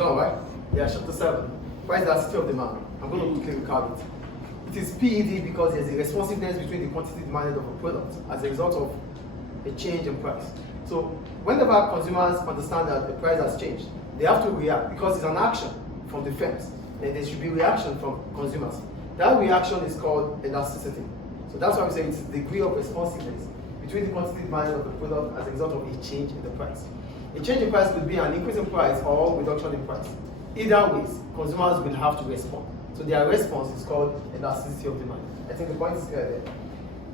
Done, right? Yeah, chapter 7. Price elasticity of demand. I'm going to quickly recap it. It is PED because there's a responsiveness between the quantity demanded of a product as a result of a change in price. So whenever consumers understand that the price has changed, they have to react because it's an action from the firms. Then there should be reaction from consumers. That reaction is called elasticity. So that's why we say it's the degree of responsiveness between the quantity demanded of the product as a result of a change in the price. A change in price could be an increase in price or reduction in price. Either ways, consumers will have to respond. So their response is called elasticity of demand. I think the point is clear there.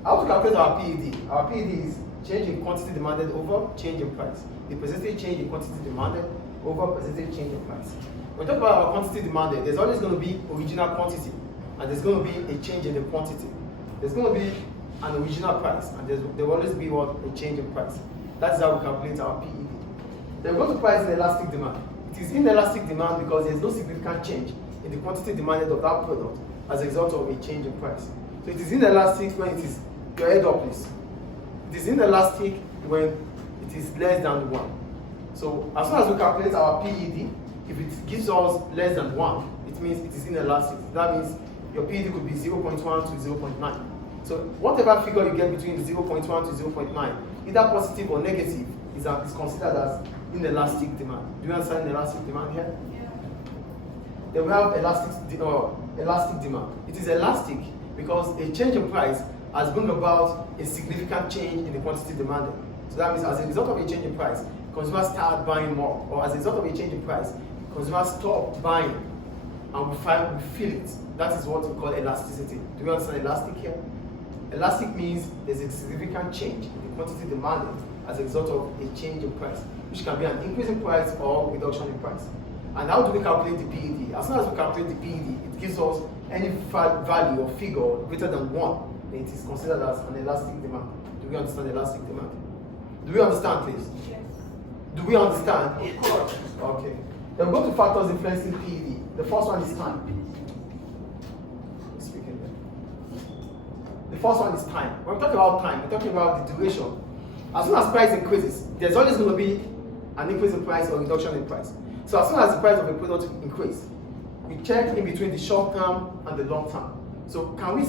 How to calculate our PED? Our PED is change in quantity demanded over change in price. The percentage change in quantity demanded over percentage change in price. When we talk about our quantity demanded, there's always going to be original quantity, and there's going to be a change in the quantity. There's going to be an original price, and there will always be a change in price. That's how we calculate our PED. Then we go to price inelastic demand. It is inelastic demand because there's no significant change in the quantity demanded of that product as a result of a change in price. So it is inelastic when it is, your head up please. It is inelastic when it is less than 1. So as soon as we calculate our PED, if it gives us less than 1, it means it is inelastic. That means your PED could be 0.1 to 0.9. So whatever figure you get between 0.1 to 0.9, either positive or negative, is considered as inelastic demand. Do you understand inelastic demand here? Yeah. Then we have elastic demand. It is elastic because a change in price has brought about a significant change in the quantity demanded. So that means as a result of a change in price, consumers start buying more, or as a result of a change in price, consumers stop buying, and we feel it. That is what we call elasticity. Do you understand elastic here? Elastic means there's a significant change in the quantity demanded as a result of a change in price, which can be an increase in price or reduction in price. And how do we calculate the PED? As soon as we calculate the PED, it gives us any value or figure greater than 1, then it is considered as an elastic demand. Do we understand elastic demand? Do we understand, please? Yes. Do we understand? Of course. Okay. Then we go to factors influencing PED. The first one is time. Speaking there. The first one is time. When we talk about time, we're talking about the duration. As soon as price increases, there's always going to be an increase in price or reduction in price. So as soon as the price of a product increases, we check in between the short term and the long term. So can we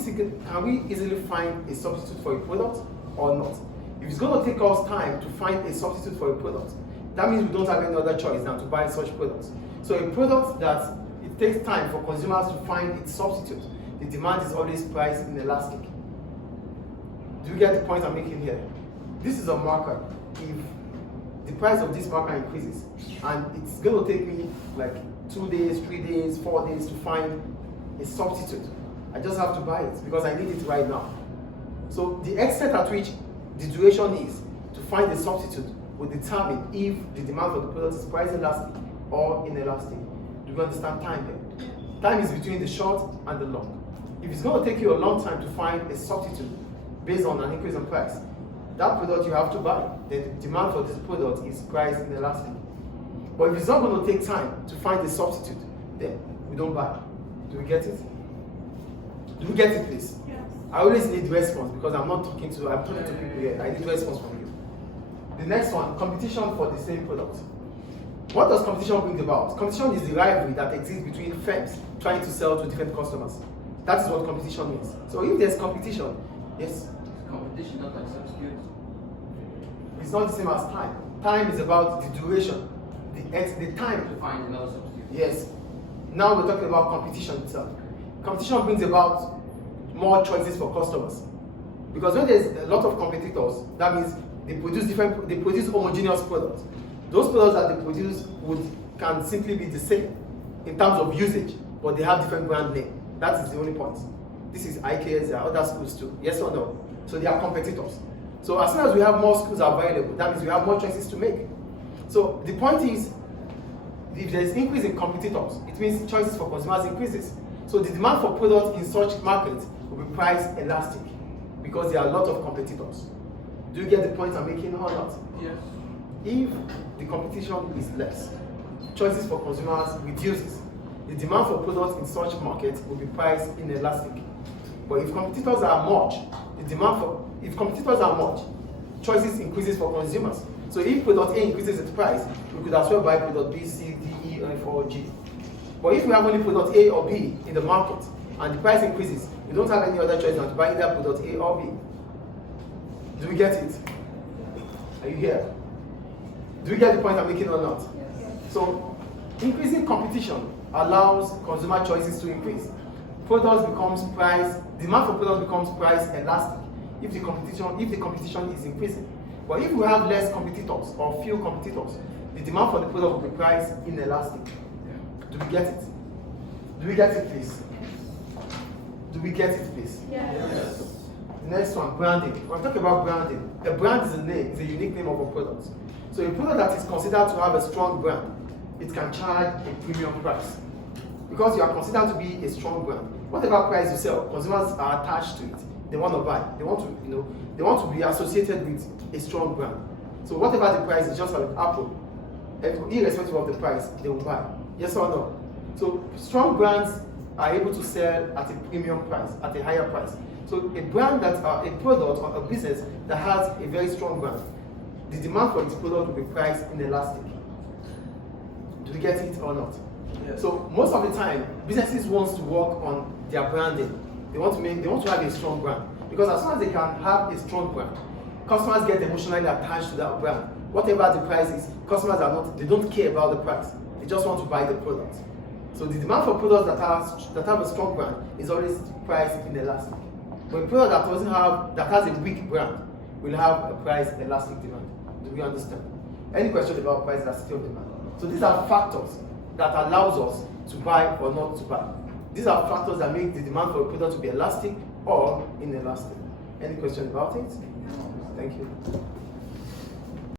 easily find a substitute for a product or not? If it's going to take us time to find a substitute for a product, that means we don't have any other choice than to buy such products. So a product that it takes time for consumers to find its substitute, the demand is always price inelastic. Do you get the point I'm making here? This is a marker. If the price of this marker increases, and it's going to take me like 2 days, 3 days, 4 days to find a substitute, I just have to buy it because I need it right now. So the extent at which the duration is to find a substitute will determine if the demand for the product is price elastic or inelastic. Do you understand time here? Time is between the short and the long. If it's going to take you a long time to find a substitute based on an increase in price, that product you have to buy. The demand for this product is price inelastic. But if it's not going to take time to find a substitute, then we don't buy. Do we get it? Do we get it, please? Yes. I always need response because I'm talking to people here. I need response from you. The next one, competition for the same product. What does competition bring about? Competition is the rivalry that exists between firms trying to sell to different customers. That is what competition means. So if there's competition, yes? Competition, not like substitute. It's not the same as time. Time is about the duration, the time. To find another substitute. Yes. Now we're talking about competition itself. Competition brings about more choices for customers. Because when there's a lot of competitors, that means they produce homogeneous products. Those products that they produce can simply be the same in terms of usage, but they have different brand name. That is the only point. This is IKS, there are other schools too. Yes or no? So they are competitors. So as soon as we have more schools available, that means we have more choices to make. So the point is, if there is increase in competitors, it means choices for consumers increases. So the demand for products in such markets will be price elastic because there are a lot of competitors. Do you get the point I'm making or not? Yes. If the competition is less, choices for consumers reduces. The demand for products in such markets will be price inelastic. But if competitors are much, choices increases for consumers. So if product A increases its price, we could as well buy product B, C, D, E, B or G. But if we have only product A or B in the market and the price increases, we don't have any other choice than to buy either product A or B. Do we get it? Are you here? Do we get the point I'm making or not? Yes. So, increasing competition allows consumer choices to increase. Demand for products becomes price elastic if the competition is increasing. But if we have less competitors or few competitors, the demand for the product will be price inelastic. Do we get it? Do we get it, please? Do we get it, please? Yes. The next one, branding. When we talk about branding, a brand is a name, it's a unique name of a product. So a product that is considered to have a strong brand, it can charge a premium price. Because you are considered to be a strong brand. Whatever price you sell, consumers are attached to it. They want to buy. They want to be associated with a strong brand. So whatever the price is, just like Apple, irrespective of the price, they will buy. Yes or no? So strong brands are able to sell at a premium price, at a higher price. So a brand a product or a business that has a very strong brand, the demand for its product will be priced inelastic. Do we get it or not? Yes. So most of the time, businesses want to work on their branding. They want to have a strong brand. Because as soon as they can have a strong brand, customers get emotionally attached to that brand. Whatever the price is, customers they don't care about the price. They just want to buy the product. So the demand for products that have a strong brand is always priced inelastic. But a product that has a weak brand will have a price elastic demand. Do we understand? Any question about price elasticity of demand? So these are factors that allows us to buy or not to buy. These are factors that make the demand for a product to be elastic or inelastic. Any question about it? Thank you.